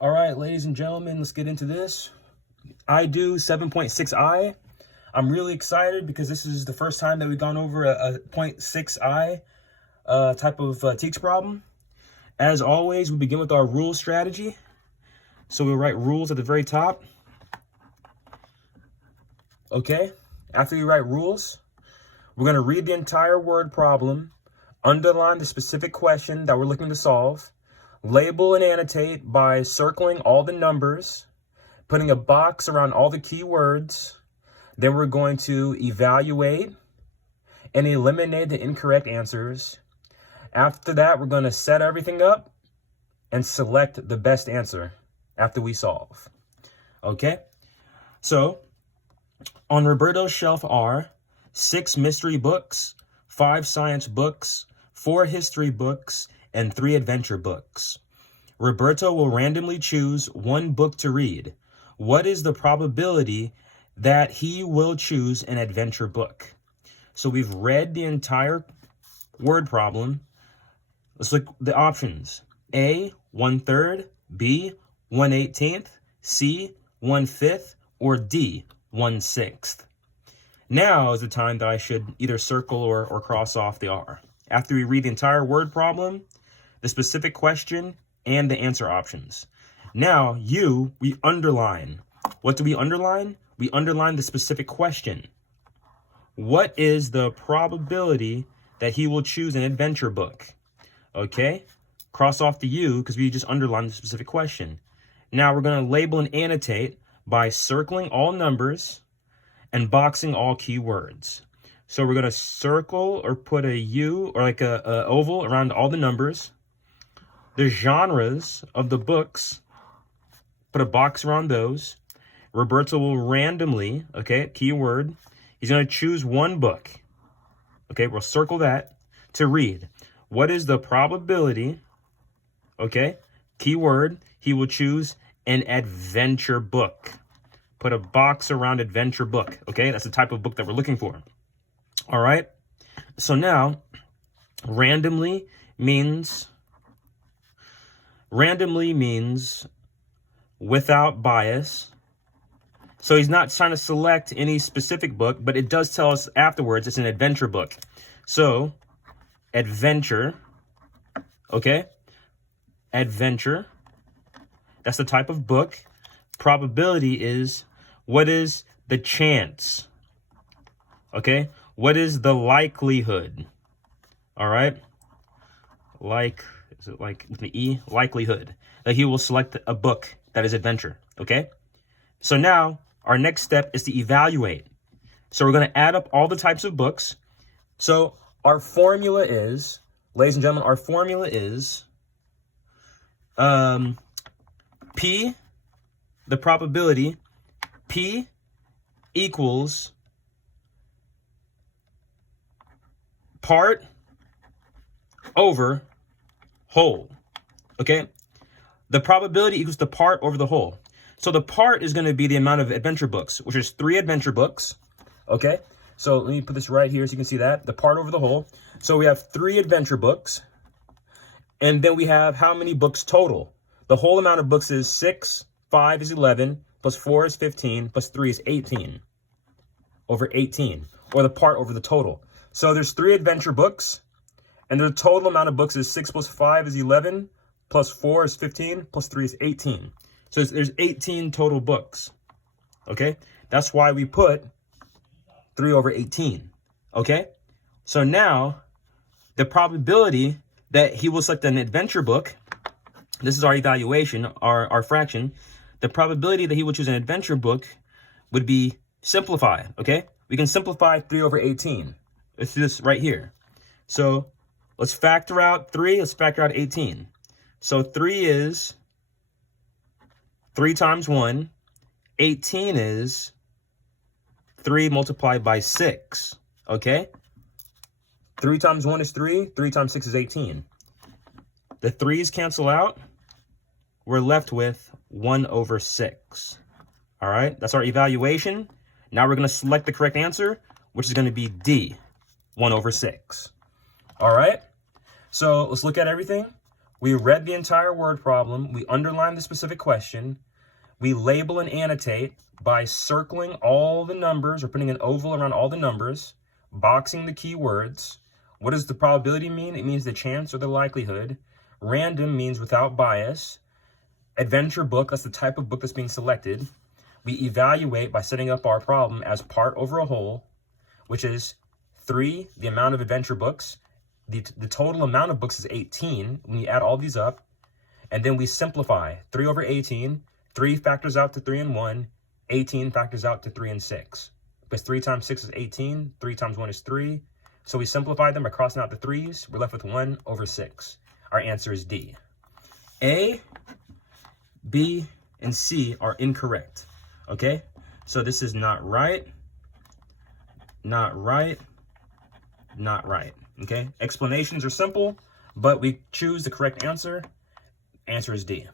All right, ladies and gentlemen, let's get into this. I do 7.6i. I'm really excited because this is the first time that we've gone over a 0.6i type of teach problem. As always, we begin with our rule strategy. So we'll write rules at the very top. Okay, after you write rules, we're going to read the entire word problem, underline the specific question that we're looking to solve, label and annotate by circling all the numbers, putting a box around all the keywords. Then we're going to evaluate and eliminate the incorrect answers. After that, we're going to set everything up and select the best answer after we solve. Okay, so on Roberto's shelf are 6 mystery books, 5 science books, 4 history books, and 3 adventure books. Roberto will randomly choose one book to read. What is the probability that he will choose an adventure book? So we've read the entire word problem. Let's look at the options. A, 1/3, B, 1/18, C, 1/5, or D, 1/6. Now is the time that I should either circle or cross off the R. After we read the entire word problem, the specific question, and the answer options. Now, we underline. What do we underline? We underline the specific question. What is the probability that he will choose an adventure book? Okay, cross off the U because we just underlined the specific question. Now we're going to label and annotate by circling all numbers and boxing all keywords. So we're going to circle or put a U or like a oval around all the numbers. The genres of the books, put a box around those. Roberto will randomly, okay, keyword, he's going to choose one book. Okay, we'll circle that to read. What is the probability, okay, keyword, he will choose an adventure book. Put a box around adventure book, okay? That's the type of book that we're looking for. All right, so now randomly means without bias. So he's not trying to select any specific book, but it does tell us afterwards it's an adventure book. So adventure, okay? Adventure, that's the type of book. Probability is, what is the chance? Okay? What is the likelihood? All right? Is it like with the E? Likelihood that he will select a book that is adventure. Okay? So now our next step is to evaluate. So we're going to add up all the types of books. So our formula is, ladies and gentlemen, our formula is P, the probability, P equals part over whole. Okay? The probability equals the part over the whole. So the part is going to be the amount of adventure books, which is 3 adventure books. Okay? So let me put this right here so you can see that. The part over the whole. So we have 3 adventure books. And then we have how many books total? The whole amount of books is 6, 5 is 11, plus 4 is 15, plus 3 is 18. Over 18. Or the part over the total. So there's 3 adventure books. And the total amount of books is 6 plus 5 is 11, plus 4 is 15, plus 3 is 18. So there's 18 total books. Okay? That's why we put 3 over 18. Okay? So now, the probability that he will select an adventure book, this is our evaluation, our fraction. The probability that he will choose an adventure book would be simplify. Okay? We can simplify 3 over 18. It's this right here. So let's factor out 3. Let's factor out 18. So 3 is 3 times 1. 18 is 3 multiplied by 6. Okay? 3 times 1 is 3. 3 times 6 is 18. The 3's cancel out. We're left with 1 over 6. All right? That's our evaluation. Now we're going to select the correct answer, which is going to be D, 1 over 6. All right? So let's look at everything. We read the entire word problem. We underline the specific question. We label and annotate by circling all the numbers or putting an oval around all the numbers, boxing the key words. What does the probability mean? It means the chance or the likelihood. Random means without bias. Adventure book, that's the type of book that's being selected. We evaluate by setting up our problem as part over a whole, which is 3, the amount of adventure books. The total amount of books is 18 when you add all these up. And then we simplify. 3 over 18. 3 factors out to 3 and 1. 18 factors out to 3 and 6. Because 3 times 6 is 18. 3 times 1 is 3. So we simplify them by crossing out the 3's. We're left with 1 over 6. Our answer is D. A, B, and C are incorrect. Okay? So this is not right, not right, not right. Okay? Explanations are simple, but we choose the correct answer. Answer is D.